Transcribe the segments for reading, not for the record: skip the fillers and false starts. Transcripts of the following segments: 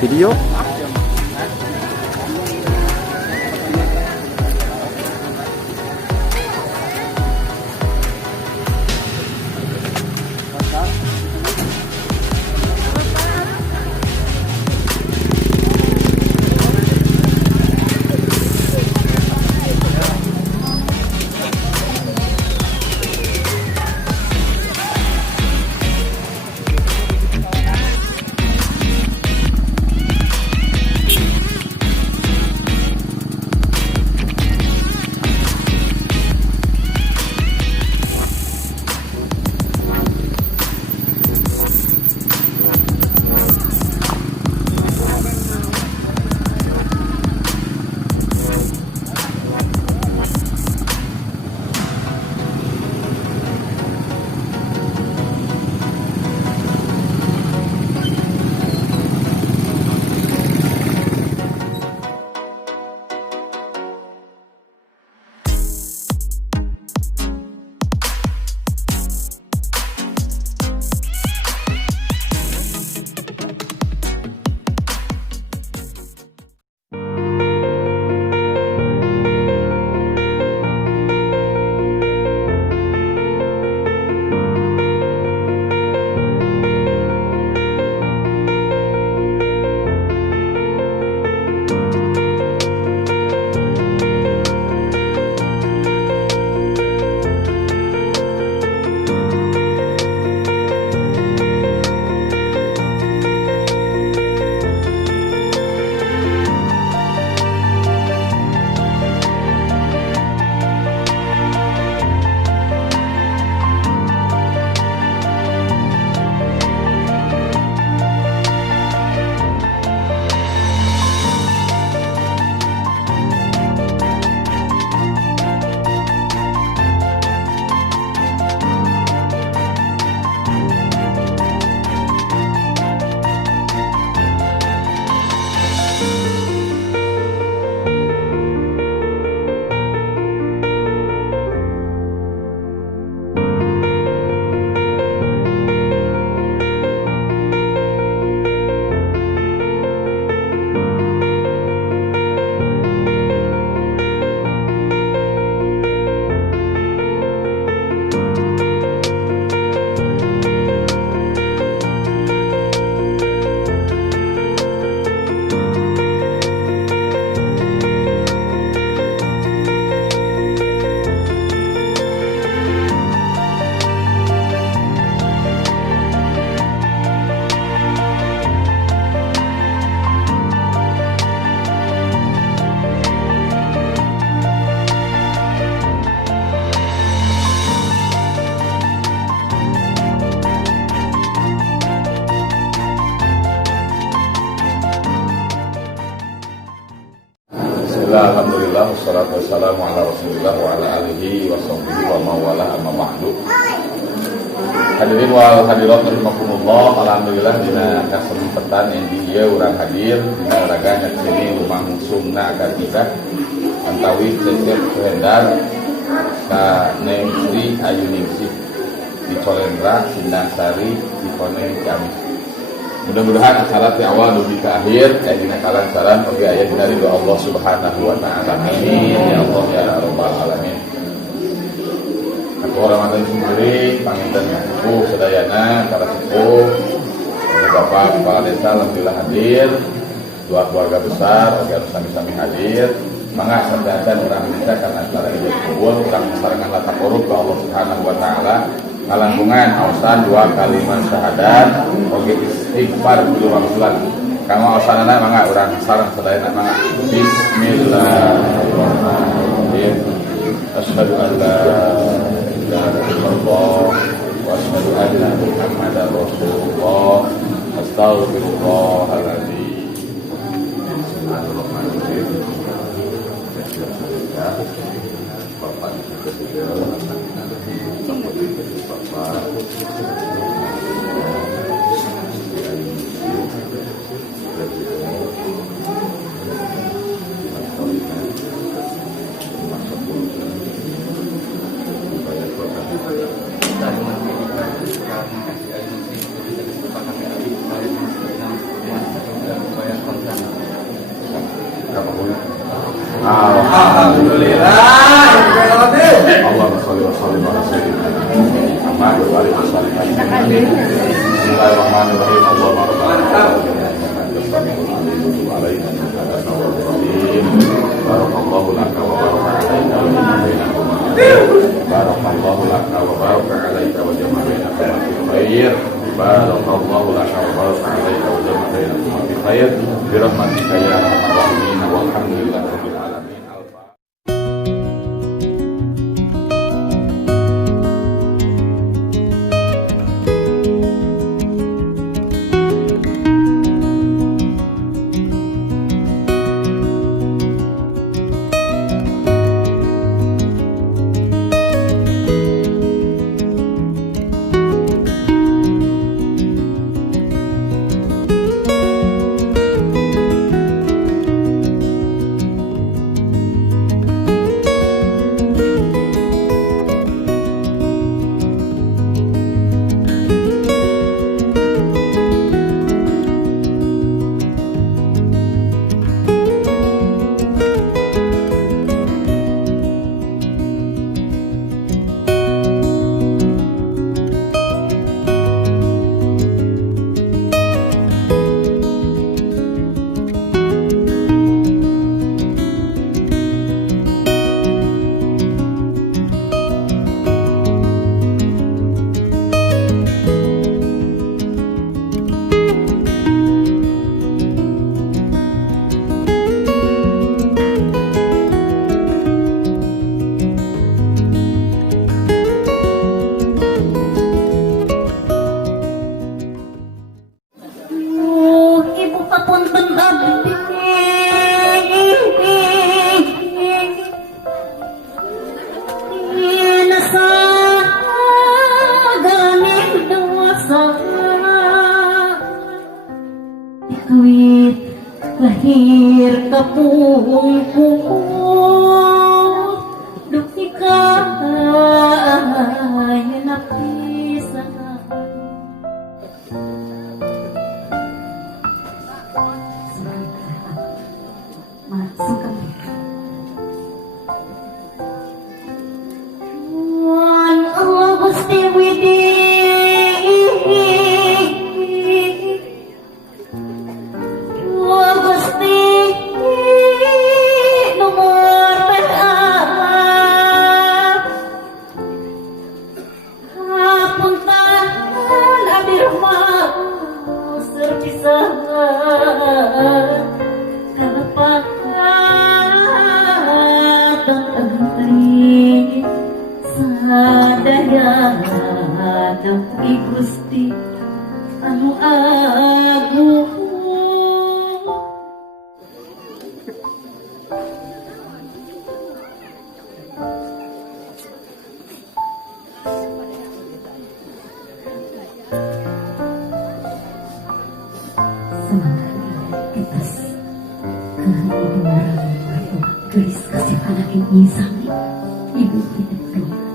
Video? Alhamdulillah, wassalatu wassalamu ala rasulillah wa ala alihi wa sahbihi wa mawala amma ba'du. Hadirin wal hadirat rahimakumullah, alhamdulillah dina kesempatan yang dia urang hadir dina raganya sini lumangsungna akad nikah antawi Cecep Suhendar ka Neng Sri Ayu Ningsih di Colendra Sindang Sari di Kone Ciamis. Mudah-mudahan acara di awal demi ke akhir dina kalancaran oge aya dina ridho Allah Subhanahu wa taala. Amin ya Allah ya rabbal alamin. Aku Ramadan sendiri panginten yang sepuh sedayana para sepuh Bapak Kepala Desa alhamdulillah hadir, dua keluarga besar oge harus sami-sami hadir. Mangga sadayana urang desa karena acara Idul Kubur urang sarangan latak korup ke Allah Subhanahu wa taala. Kalangkungan ausan dua kalimat syahadat oge istighfar kudu maksulan kanggo ausanana mangga urang sareng sadayana mangga bismillahirrahmanirrahim asyhadu an la ilaha illallah wa asyhadu anna muhammadar rasulullah astaghfirullahaladzim. Bismillahirrahmanirrahim. Bapak Ibu ketiga Bapak Allahumma sholli wa sallim ala sayyidina Muhammad wa alihi wasallam. Bismillahirrahmanirrahim. Allahumma barakallahu laka wa baraka alayka wa barakallahu laka wa baraka alayka wa jama'a bainakuma fi khair. Barakallahu laka wa baraka alayka wa jama'a bainakuma fi khair. Bi rahmatika ya arhamar rahimin. Walhamdulillahi rabbil alamin. Lahir kapungku dukika napisah masuk Allah Gusti Widi sadaya nampi Gusti anu agung. Gelis kasih anak ini sami ibu kita doa.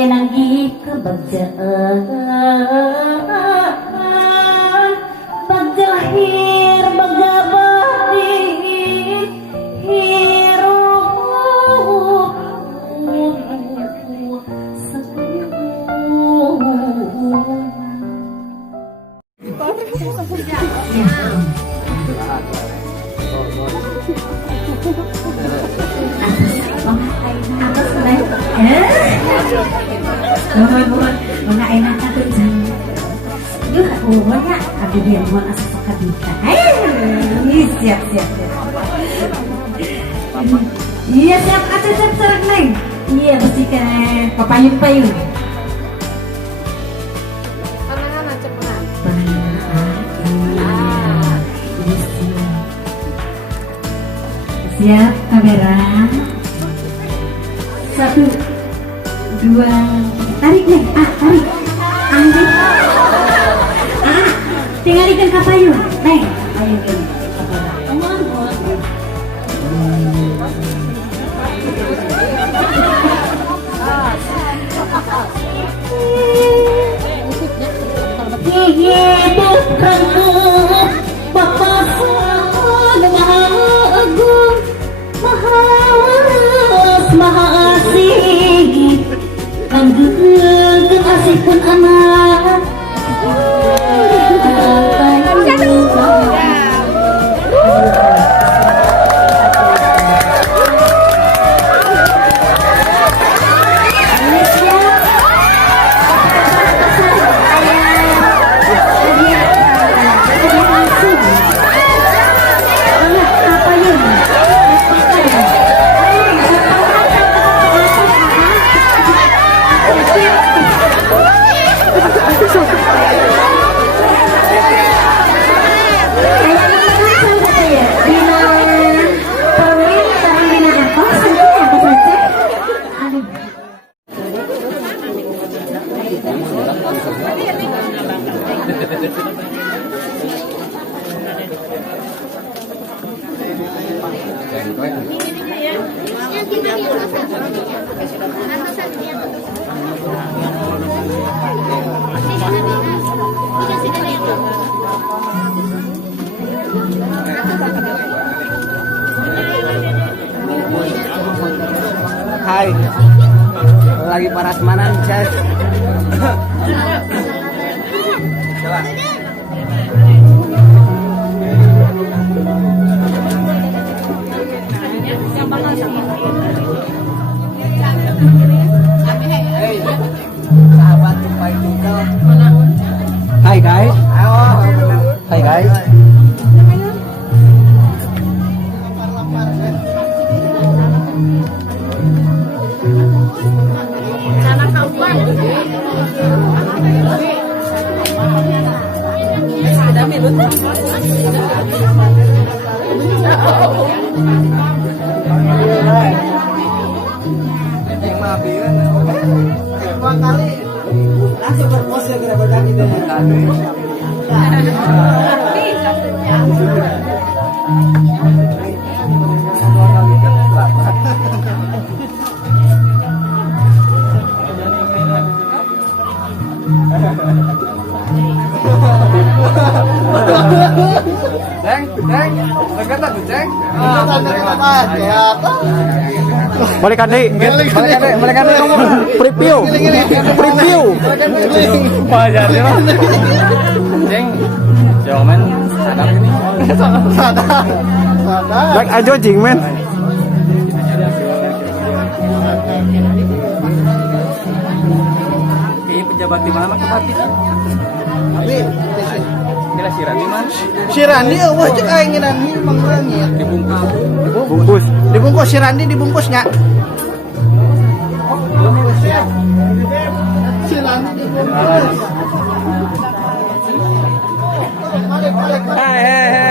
Lagi kebagjaan bagjahir bagabati hirup mga enak na ito dyan. Yun, uwa nga. Abi biyan mo ang asa kabita. Ay, siap. Iya, siap. Sarap na yun. Iya, basi ka papayun-payun. Pangalan, cepat. Pangalan. Siap kamera. 1, 2, tarik nih, tarik. Ambil. Tinggalkan ke payung, neng. Payungin. Bapak Maha Agung, Maha Waras, Maha Asih, langgeng asih pun anak. Hai, lagi parasmanan, Chef. Hey, sahabat Tupai Tunggal. Hai guys. Hai guys. Dua kali langsung berpose kira berdaki dengan kali. Balik kade ngomong preview. Wajar ya. Jeng. Jomen sadar ini. Sadar. Baik aja jing men. Kayak pejabat di mana kepati? Tapi Kira Sirani mana? si Randi eueuh cek aing Randi manggilnya. Dibungkus. Dibungkus si Randi dibungkusnya. Si Randi dibungkus. Hei.